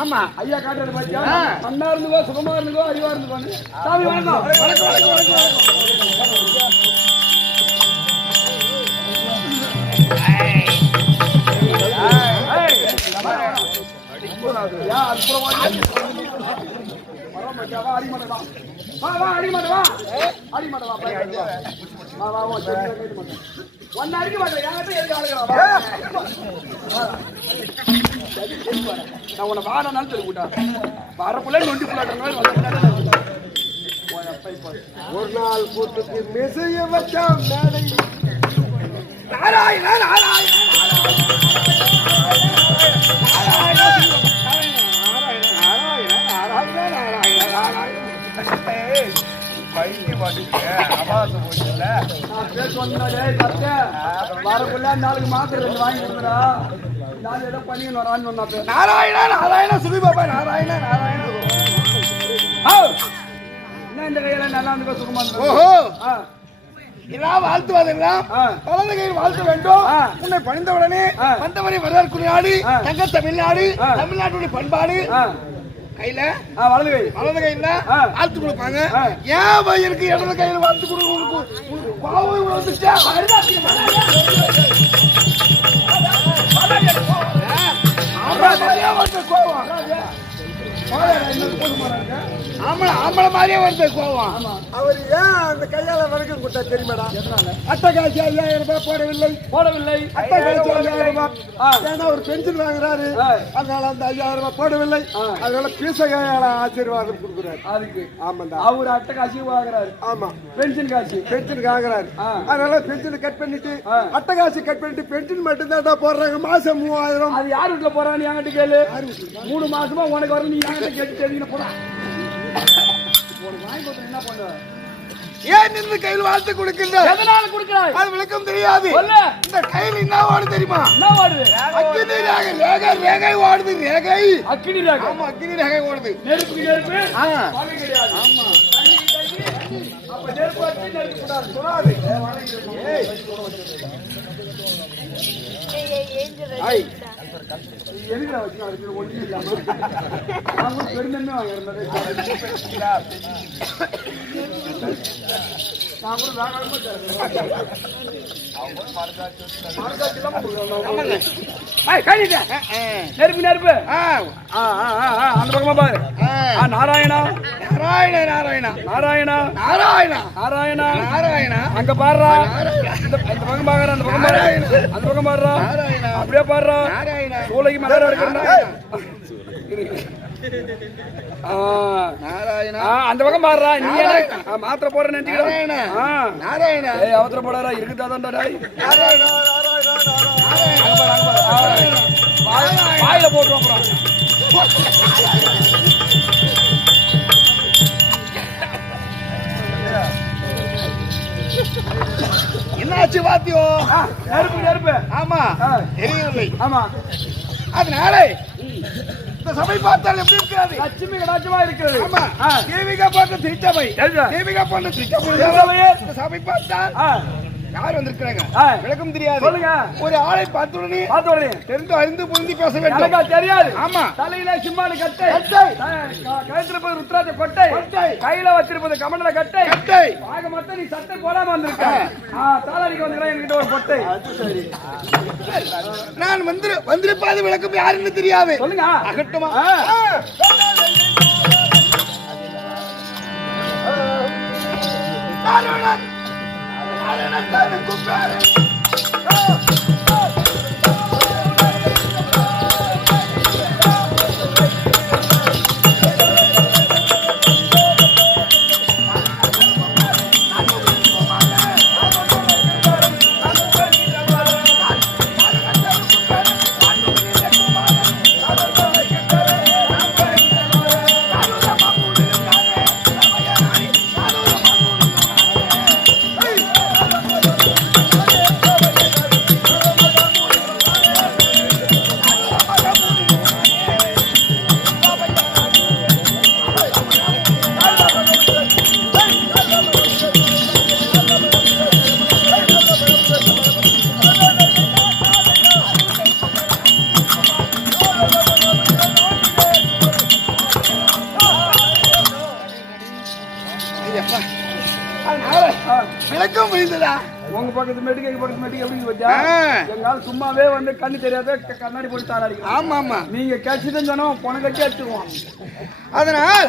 ஆமா ஐயா காட்டுறது பாத்தியா அண்ணா இருந்துக்கோ சுகமா இருந்துக்கோ அறிவா இருந்துக்கோ சாமி வணக்கம் வணக்கம் வணக்கம் ஒரு நாள் கூட்டுக்கு மெசைய வச்சா மேடை நாராயண நாராயண நாளைக்கு மாத்திரை வாங்கி கொடுக்குறா நான் ஏதோ பண்ணிக்கணும் வரான்னு சொன்னா நாராயணா நாராயண சுபி பாப்பா நாராயண நாராயண என்ன இந்த கையில நல்லா இருந்து சுகமா ஓஹோ எல்லாம் வாழ்த்துவாதீங்களா வலது கையில் வாழ்த்த வேண்டும் உன்னை பணிந்தவுடனே வந்தவரை வரலாற்று நாடு தங்க தமிழ்நாடு தமிழ்நாட்டுடைய பண்பாடு கையில வலது கையில வாழ்த்து கொடுப்பாங்க ஏன் பையனுக்கு இடது கையில வாழ்த்து கொடுக்க பாவம் வந்துச்சா கோவம் ஆம்பளை மாதிரியே வருது கோவம். அவர் ஏன் அந்த கையால வரைக்கும் கொடுத்தா தெரியுமாடா? அட்டை காசு 5000 ரூபாய் போடவில்லை. அட்டை காசு 5000 ரூபாய். ஏன்னா ஒரு பென்ஷன் வாங்குறாரு, அதனால அந்த 5000 ரூபாய் போடவில்லை. அதனால பீசகையால ஆசீர்வாதம் கொடுக்குறாரு. அதுக்கு ஆமாண்டா, அவர் அட்டை காசு வாங்குறாரு. ஆமா, பென்ஷன் காசு வாங்குறாரு. அதனால பென்ஷன் கட் பண்ணிட்டு அட்டை காசு கட் பண்ணிட்டு பென்ஷன் மட்டும் தான் போடுறாங்க. மாசம் 3000. அது யார் வீட்டுல போறான்னு என்கிட்ட கேளு. 3 மாசமா உனக்கு வர நீ என்கிட்ட கேட்டு தெரிஞ்சுன்னு போடா. உனக்கு வாங்கி கொடுத்து என்ன பண்ணுவ? ஏன் நின்று கையில் வாழ்த்து கொடுக்கின்ற? எதனால கொடுக்கிறாய்? அது விளக்கம் தெரியாது. இந்த கையில் என்ன ஓடுது தெரியுமா? என்ன ஓடுது? அக்கினி ரேகை ஓடுது. ரேகை அக்கினி ரேகை. ஆமா, அக்கினி ரேகை ஓடுது. நெருப்பு பகை கிடையாது. ஆமா, அப்ப நெருப்பு வச்சு நெருப்பு கூடாது. சொல்லாது. எதுக்குடா வச்சு அதுக்கு ஒண்ணு இல்லாம அவங்க பெருந்தன்மை வாங்கிருந்தது. நான் கூட வேகாம நெருப்பு நெருப்பு அந்த பக்கமா பாரு. நாராயணா நாராயண நாராயணா நாராயணா நாராயணா நாராயணா நாராயணா. அங்க பாடுறா. இந்த பக்கம் பாக்குற, அந்த பக்கம் பாரு, அந்த பக்கம் பாடுறா. அப்படியே பாடுறா. சோலைக்கு மேல எடுக்கிறா. அந்த பக்கம் பாடுறா. நீ மாத்திரை போற நினைச்சுக்கிறேன். அவசர போடாரா இருக்குதாதான்டா. வாயில போட்டுருவோம். என்னாச்சு வாத்தியம்? நெருப்பு நெருப்பு. ஆமா, தெரியவில்லை. ஆமா, அதனால இந்த சபை பார்த்தால் எப்படி இருக்கிறது? லட்சுமி கடாட்சமா இருக்கிறது. ஆமா, தேவிகா போன்ற திருச்சபை. தேவிகா போன்ற திருச்சபை. இந்த சபை பார்த்தால் யார் வந்திருக்கிறாங்க? விளக்கம் தெரியாது. சொல்லுங்க. ஒரு ஆளை பார்த்த உடனே தெரிந்து அறிந்து புரிந்து பேச வேண்டும். எனக்கு தெரியாது. ஆமா, தலையில சிம்மானு கட்டை, கழுத்திருப்பது ருத்ராட்ச கொட்டை, கையில வச்சிருப்பது கமண்டல கட்டை. ஆக மொத்தம் நீ சட்டை போடாம வந்திருக்க. தாளாடிக்கு வந்துக்கிறேன் என்கிட்ட ஒரு கொட்டை. நான் வந்திருப்பாது விளக்கம் யாருன்னு தெரியாது. சொல்லுங்க. அகட்டுமா? விளக்கம் புரிந்ததா? உங்க பக்கத்து மேட்டுக்கு எங்க பக்கத்து மேட்டுக்கு எப்படி வச்சா? எங்கால சும்மாவே வந்து கண்ணு தெரியாத கண்ணாடி போட்டு தாளாடிக்கலாம். ஆமா ஆமா, நீங்க கட்சிதான் சொன்னோம் பணம் கட்டி எடுத்துக்குவோம். அதனால்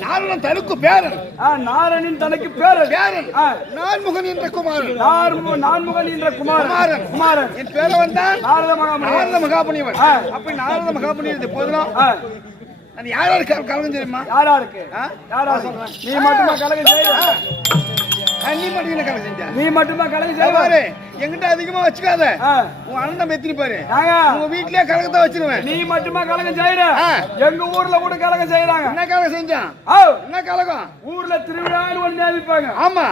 நாரணன் தனக்கு பேரன். நாரனின் தனக்கு பேரன். நான்முகன் என்ற குமாரன். நான்முகன் என்ற குமாரன். குமாரன் என் பேர வந்தான் நாரத மகாபுனிவன். அப்படி நாரத மகாபுனிவன் போதும். அது யாராரு கலகம் தெரியுமா? யாராருக்கு? நீ மட்டுமா கலகம் செய்ய? நீ மட்டும் என்ன கலகம் செஞ்ச? நீ மட்டுமா கலகம் செய்வாரு? எங்கிட்ட அதிகமா வச்சுக்காத. உன் அண்ணன் மெத்தினி பாரு. உங்க வீட்லயே கலகத்தை வச்சிருவேன். நீ மட்டுமா கலகம் செய்யற? எங்க ஊர்ல கூட கலகம் செய்யறாங்க. என்ன கலகம் செஞ்சான்? என்ன கலகம்? ஊர்ல திருவிழான்னு ஒண்ணு நேர்விப்பாங்க. ஆமா,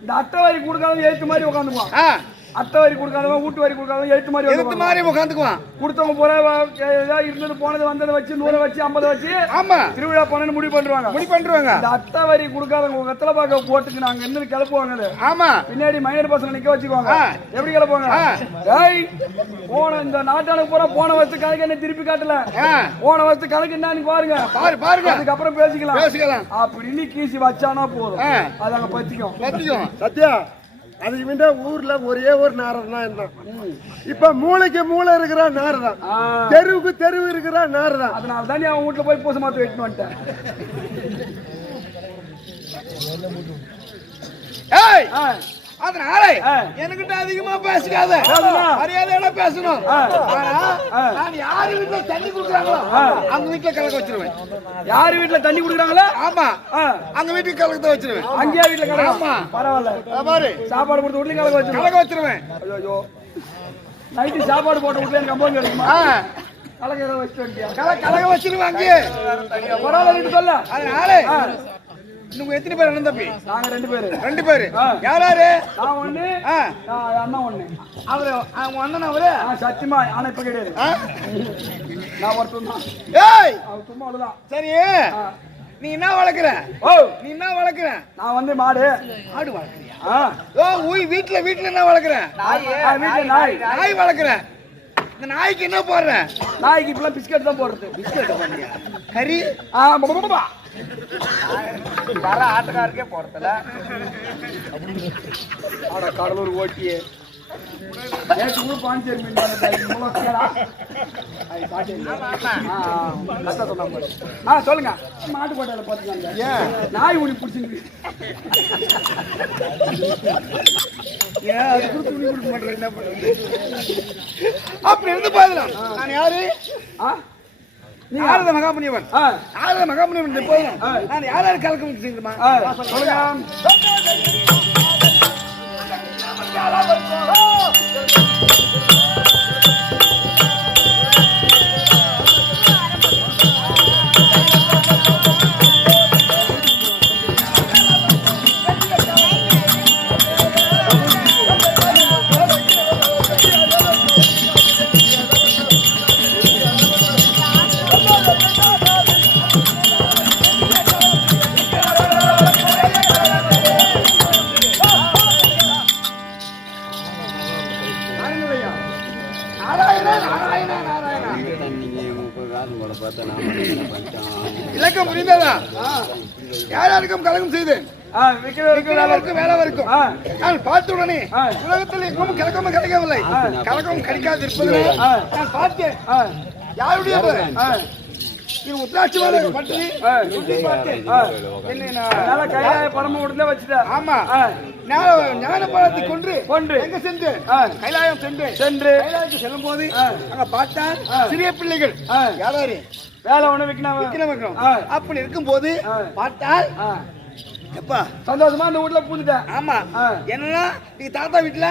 இந்த அட்டை வரி கொடுக்காத எழுத்து மாதிரி உட்காந்துக்குவான். அட்டை வரி கொடுக்காதவன் வீட்டு வரி கொடுக்காதவன் எழுத்து மாதிரி உட்காந்துக்குவான். கொடுத்தவங்க போற இருந்தது போனது வந்ததை வச்சு 100 வச்சு 50 வச்சு ஆமா திருவிழா பண்ணு முடிவு பண்றாங்க. இந்த அட்டை வரி கொடுக்காதவங்க வெத்தலை பாக்க போட்டுக்கு நாங்க இருந்து கிளப்புவாங்க. ஆமா, பின்னாடி மைனர் பசங்க நிக்க வச்சுக்குவாங்க. எப்படி கிளப்புவாங்க? போன இந்த நாட்டாளுக்கு போற போன வருஷத்து கணக்கு என்ன திருப்பி காட்டல. போன வருஷத்து கணக்கு என்னன்னு பாருங்க. அதுக்கப்புறம் பேசிக்கலாம். அப்படின்னு கீசி வச்சானா போதும். அது அங்க பத்திக்கும். சத்யா, அதுக்கு முன்ன ஊர்ல ஒரே ஒரு நாரம் தான் இருந்தான். இப்ப மூளைக்கு மூளை இருக்கிற நார் தான், தெருவுக்கு தெருவு இருக்கிற நார் தான். அதனால தான் நீ அவன் வீட்டுல போய் பூச மாத்து வெட்டின்னு வந்துட்டேன். ஏய் அதனால என்கிட்ட அதிகமா பேசிக்காத, மரியாதையோட பேசணும். நான் யாரு வீட்டுல தண்ணி குடுக்குறாங்களோ அவங்க வீட்டுல கலக்க வச்சிருவேன். யாரு வீட்டுல தண்ணி குடுக்குறாங்களோ ஆமா அங்க வீட்டுக்கு கலக்கத்தை வச்சிருவேன். அங்கேயா வீட்டுல கலக்க? ஆமா பரவாயில்ல பாரு, சாப்பாடு கொடுத்து வீட்டுல கலக்க வச்சிருவேன். ஐயோ நைட்டு சாப்பாடு போட்டு வீட்டுல எனக்கு கம்பௌண்ட் கிடைக்குமா? கலக்க வச்சு வந்துட்டியா? கலக்க வச்சிருவாங்க. பரவாயில்ல சொல்ல. அதனால இன்னும் எத்தனை பேர் அண்ணன் தம்பி? நாங்க 2 பேரு. 2 பேரு. யாராரு? நான் ஒண்ணு, அண்ணா ஒண்ணு. அவரு அவங்க அண்ணன் அவரு சத்தியமா ஆனா இப்ப கிடையாது. நான் ஒருத்தன் தான். ஏய் அவன் சும்மா அவ்வளவுதான். சரி நீ என்ன வளர்க்குற? நீ என்ன வளர்க்குற? நான் வந்து மாடு வளர்க்குறியா? வீட்டுல என்ன வளர்க்குற? நாய் வளர்க்குற. இந்த நாய்க்கு என்ன போடுற? நாய்க்கு இப்பெல்லாம் பிஸ்கட் தான் போடுறது. பிஸ்கட் பண்ணியா? கறி வர ஆட்டக்காரருக்கே போறதுல கடலூர் ஓட்டியே பாண்டிச்சேரி சொல்லுங்க. மாட்டுக்கோட்டையில பாத்துக்காங்க நாய் உனி பிடிச்சிருக்கு. என்ன பண்றது? அப்படி இருந்து பாக்கலாம். நான் யாரு? நாரத மகாமுனிவன். நாரத மகாமுனிவன் நான் யாராரு கலக்க முடியுமா? சொல்லுங்க. இலக்கம் புரிந்ததா? யாருக்கும் கலகம் செய்தேன். வேலைவருக்கும் நான் பார்த்த உடனே உலகத்தில் எங்கும் கலக்கமும் கிடைக்கவில்லை. கலக்கம் கிடைக்காது இருப்பது நான் பார்த்தேன். யாருடைய உத்ராட்சி பற்றி ஆமா ஞான பழத்தை கொன்று எங்க சென்று கைலாயம் சென்று கைலாயத்துக்கு செல்லும் போது அங்க பார்த்தா சிறிய பிள்ளைகள் யாராரு வேலை ஒண்ணு வைக்கணும். அப்படி இருக்கும் போது பார்த்தால் எப்பா சந்தோஷமா அந்த வீட்டுல பூந்துட்டேன். ஆமா என்னன்னா நீ தாத்தா வீட்டுல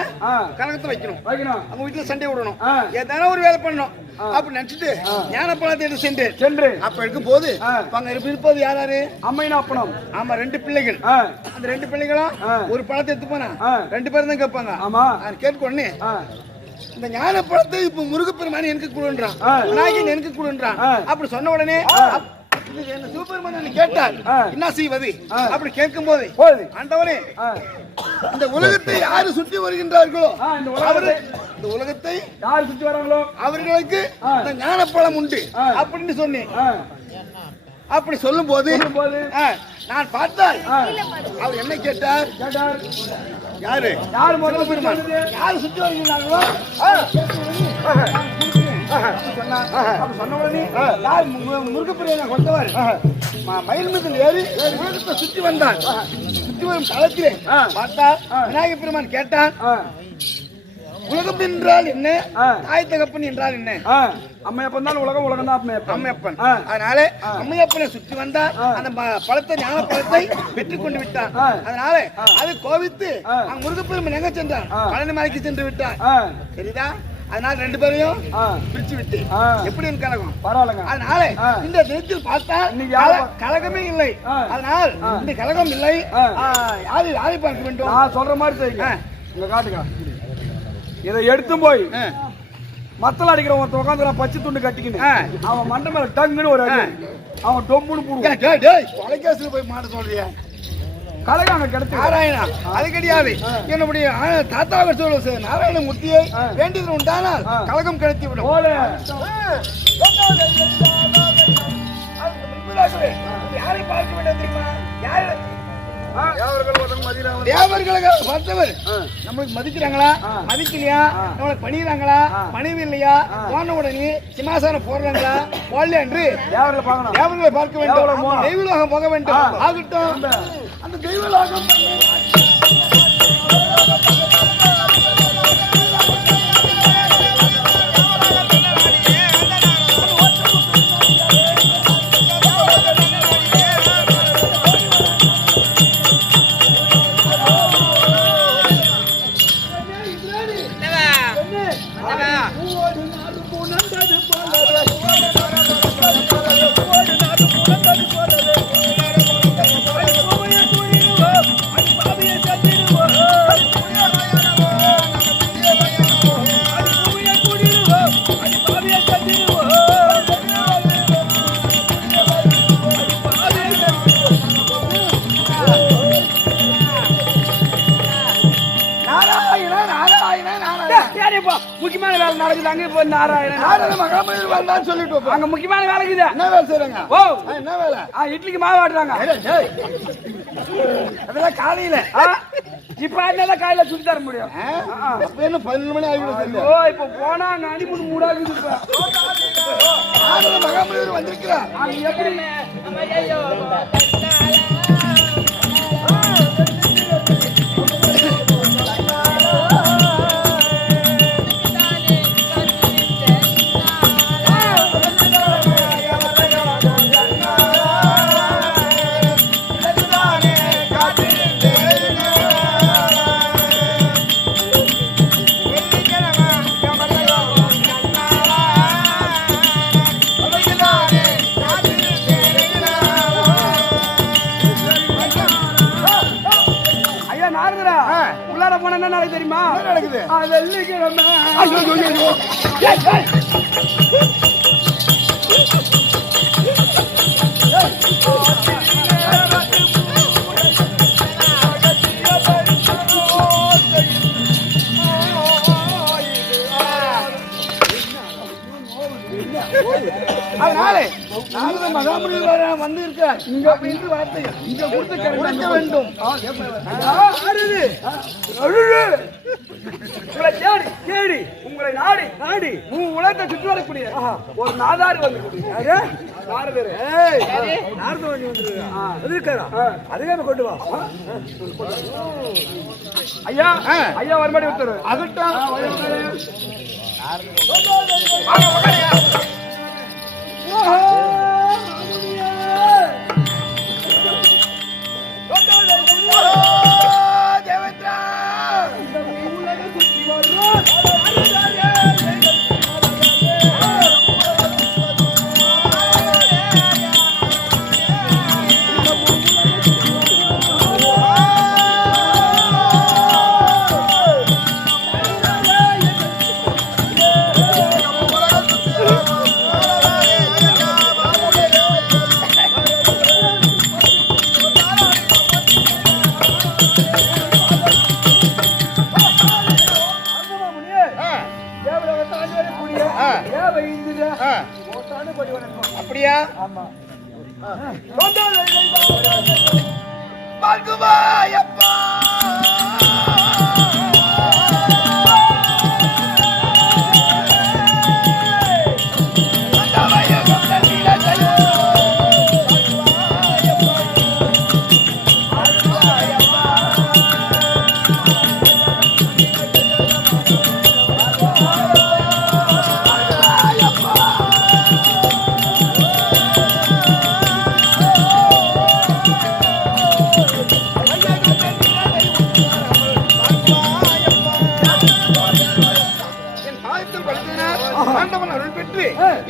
கலகத்தை வைக்கணும். அவங்க வீட்டுல சண்டை விடணும். ஏதான ஒரு வேலை பண்ணணும் அப்படி நினைச்சிட்டு ஞான பழத்தை எடுத்து சென்று அப்ப இருக்கும் போது அங்க இருப்பது யாராரு? அம்மையினா அப்பனும். ஆமா 2 பிள்ளைகள். அந்த 2 பிள்ளைகளும் ஒரு பழத்தை எடுத்து போனா 2 பேரும் தான் கேட்பாங்க. ஆமா கேட்கொடனே இந்த ஞான பழத்தை இப்ப முருகப்பெருமான் எனக்கு கொடுன்றான், விநாயகன் எனக்கு கொடுன்றான். அப்படி சொன்ன உடனே என்ன சிவபெருமான் கேட்டார் என்ன செய்வது? அப்படி கேட்கும் போது ஆண்டவரே இந்த உலகத்தை யாரு சுற்றி வருகின்றார்களோ இந்த உலகத்தை யாரு சுற்றி வராங்களோ அவர்களுக்கு இந்த ஞானப்பழம் உண்டு அப்படின்னு சொன்னேன். அப்படி சொல்லும் போது நான் பார்த்தால் அவர் என்ன கேட்டார்? யாரு யாரு முதல்ல பெருமாள் யாரு சுற்றி வருகிறார்களோ சொன்ன உடனே முருகப்பெருமான் கொண்டவர் மயில் மீதில் ஏறி உலகத்தை சுற்றி வந்தான். சுற்றி வரும் தளத்திலே பார்த்தா விநாயகர் பெருமான் கேட்டான் உலகம் என்றால் என்ன, தாய் தகப்பன் என்றால் என்ன? அம்மையப்பன் தான் உலகம், உலகம் தான் அம்மையப்பன். அதனால அம்மையப்பனை சுற்றி வந்தார். அந்த பழத்தை ஞான பழத்தை வெற்றி கொண்டு விட்டார். அதனால அது கோவித்து முருகப்பெருமான் எங்க சென்றார்? பழனி மலைக்கு சென்று விட்டார். சரிதா? அதனால 2 பேரையும் பிரிச்சு விட்டு எப்படி கலகம் பரவாயில்லைங்க. அதனால இந்த தினத்தில் பார்த்தா கலகமே இல்லை. அதனால் இந்த கலகம் இல்லை. யாரை பார்க்க வேண்டும்? நான் சொல்ற மாதிரி செய்யுங்க. இங்க காட்டுங்க. இதை எடுத்து போய் மத்தல அடிக்கிற ஒருத்த உட்காந்துறான் பச்சை துண்டு கட்டிக்கின்னு அவன் மண்டை மேல டங்குன்னு ஒரு அடி அவன் டொம்புன்னு போடுவான். கொலைகேசில் போய் மாட்ட சொல்றியா? கலகம் அங்க கிடைச்சு நாராயணா அது கிடையாது. என்னுடைய தாத்தாவை சொல்ல நாராயண மூர்த்தியை வேண்டியது உண்டானால் கலகம் கிடைத்து விடும். யாரை பார்க்க வேண்டும் தெரியுமா? யாரு தேவர்கள் ஒருத்தங்க மதிக்கிறாங்க. தேவர்களுக்கு மற்றவர் நம்மளுக்கு மதிக்கிறாங்களா மதிக்கலையா, நம்மளுக்கு பணிகிறாங்களா பணிவில்லையா, போன உடனே சிம்மாசனம் போடுறாங்களா போடல என்று தேவர்களை பார்க்கணும். தேவர்களை பார்க்க வேண்டும், தெய்வலோகம் போக வேண்டும். ஆகட்டும், அந்த தெய்வலோகம் முக்கியமான வேலை நடக்குது. அங்க இப்போ நாராயணன் மகாமனிதர் சொல்லிட்டு அங்க முக்கியமான வேலை இருக்குது. என்ன வேலை செய்யறாங்க? ஓ என்ன வேலை? இட்லிக்கு மாவு ஆடுறாங்க. அதெல்லாம் காலையில இப்ப என்னதான் காலையில சுத்தி தர முடியும். என்ன 11 மணி ஆகிவிடுது. ஓ இப்ப போனா அங்க அனுப்பி மூடாகுது. இப்ப மகாமனிதர் வந்திருக்கிறார். எப்படி உள்ளார போனா என்ன நடக்குது தெரியுமா? நடக்குது வெள்ளிக்கிழமை அதனால மகாமனிதர் வந்து இருக்கார். இங்க அப்படின்னு வார்த்தை இங்க கொடுக்க வேண்டும். உங்களை தேடி தேடி உங்களை நாடி நாடி உலகத்தை சுற்றி வரக்கூடிய ஒரு நாதாரி வந்து அதுவே கொண்டு வா. ஐயா ஐயா வரும்படி விட்டுரு. அதட்டும் அப்படியா?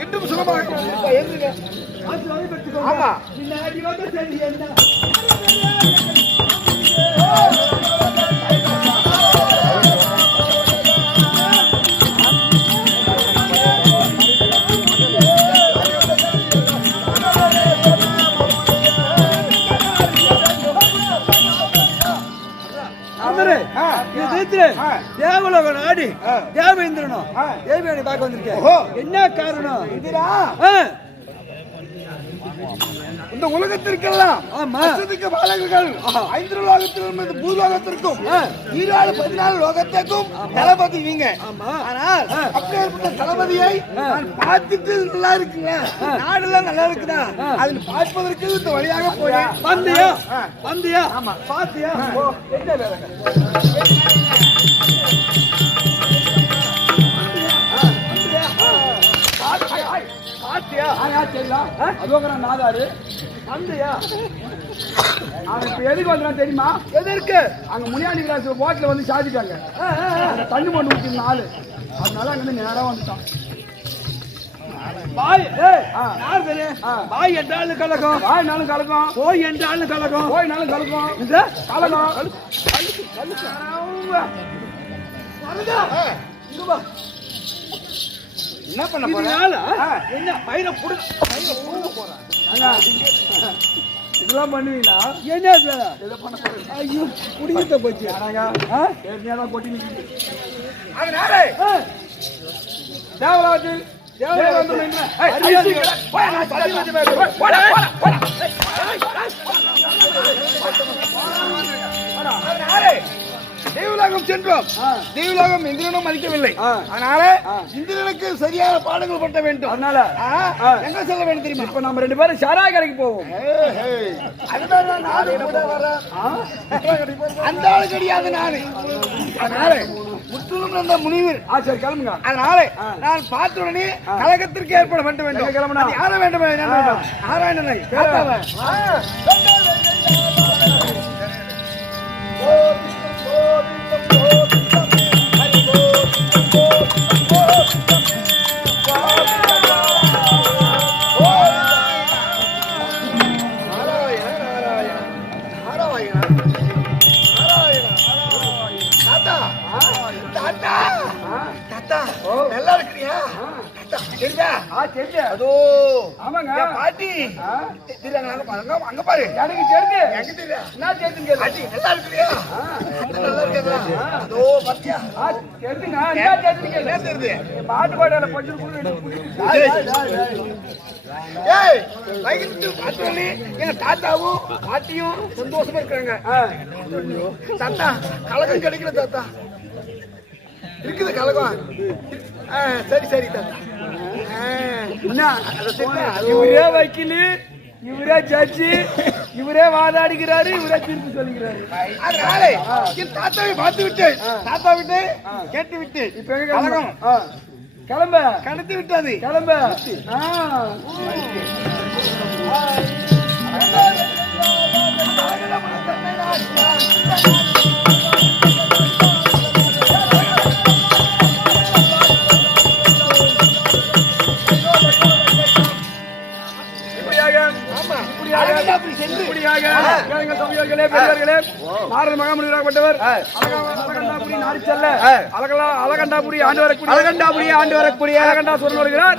இன்னும் சுகமாக ஆமா தேவலோக நாடி தேவேந்திரனும் தேவியானி பார்க்க வந்திருக்கேன். என்ன காரணம்? இந்த உலகத்திற்கெல்லாம் அசுதிக்க பாலகர்கள் 5 லோகத்திலும் இந்த பூலோகத்திற்கும் 14 லோகத்திற்கும் தளபதி நீங்க. ஆனால் அப்பேற்பட்ட தளபதியை நான் பார்த்துட்டு நல்லா இருக்குங்க, நாடெல்லாம் நல்லா இருக்குதா, அதில் பார்ப்பதற்கு இந்த வழியாக போனேன். வந்தியா வந்தியா பாத்தியா என்ன வேலைங்க? நாதாரு வந்தியா அவன் இப்ப எதுக்கு வந்தான் தெரியுமா? எதற்கு? அங்க முனியாண்டி கிளாஸ் போட்ல வந்து சாதிட்டாங்க, தண்ணி மண்ணு ஊற்றின ஆளு, அதனால அங்க இருந்து நேரா வந்துட்டான். பாய் பாய் என்றாலும் கலகம், வாய்னாலும் கலக்கும், போய் என்றாலும் கலகம், போய்னாலும் கலக்கும், கலகம். என்ன பண்ண போற? இதனால என்ன பயிரை புடுங்க போறான். இதெல்லாம் பண்ணுவீங்களா? என்ன இதை பண்ண போறேன். ஐயோ புடிங்கிட்ட போச்சு. ஏற்கனவே கொட்டி நிற்குது. அதனால தேவராஜு தெய்வலோகம் சென்றோம். தெய்வலோகம் இந்திரனும் மதிக்கவில்லை. அதனால இந்திரனுக்கு சரியான பாடங்கள் பட்ட வேண்டும். அதனால எங்க செல்ல வேண்டும் தெரியுமா? இப்ப நம்ம 2 பேரும் ஷராய் கடைக்கு போவோம். அந்த ஆளு கிடையாது நானு. அதனால முற்றிலும் அந்த முனிவர். சரி கிளம்புங்க. அதனால நான் பார்த்த உடனே கழகத்திற்கு ஏற்பாடு பண்ண வேண்டும். கிளம்புனா யார வேண்டும்? நாராயணனை. நல்லா இருக்கிறியா? அதோ ஆமாங்க பாட்டி அங்க பாரு. எனக்கு தெரிஞ்சு எங்க தெரியா? என்ன தெரிஞ்சுங்க? நல்லா இருக்கிறியா? நல்லா இருக்கிறதா? அதோ பாத்தியா? தெரிஞ்சுங்க என்ன தெரிஞ்சுங்க? என்ன தெரியுது? மாட்டு பாடையில கொஞ்சம் ஏய் வைகுண்டத்தில் பார்த்தோன்னே எங்க தாத்தாவும் பாட்டியும் சந்தோஷமா இருக்காங்க. தாத்தா கலகம் கிடைக்கல தாத்தா. இருக்குது கலகம். சரி சரி தாத்தா. இவரே வக்கீலு, இவரே ஜட்ஜி, இவரே வாதாடுகிறாரு, இவரே தீர்ப்பு சொல்லுகிறாரு. அதனால என் தாத்தாவை பார்த்து விட்டு தாத்தா விட்டு கேட்டு விட்டு இப்ப எங்க கலகம்? கிளம்ப கடத்தி விட்டது. கிளம்ப. அலகண்டாபுரி ஆண்டு வரக்கூடிய அலகண்டா சொல்ல வருகிறார்.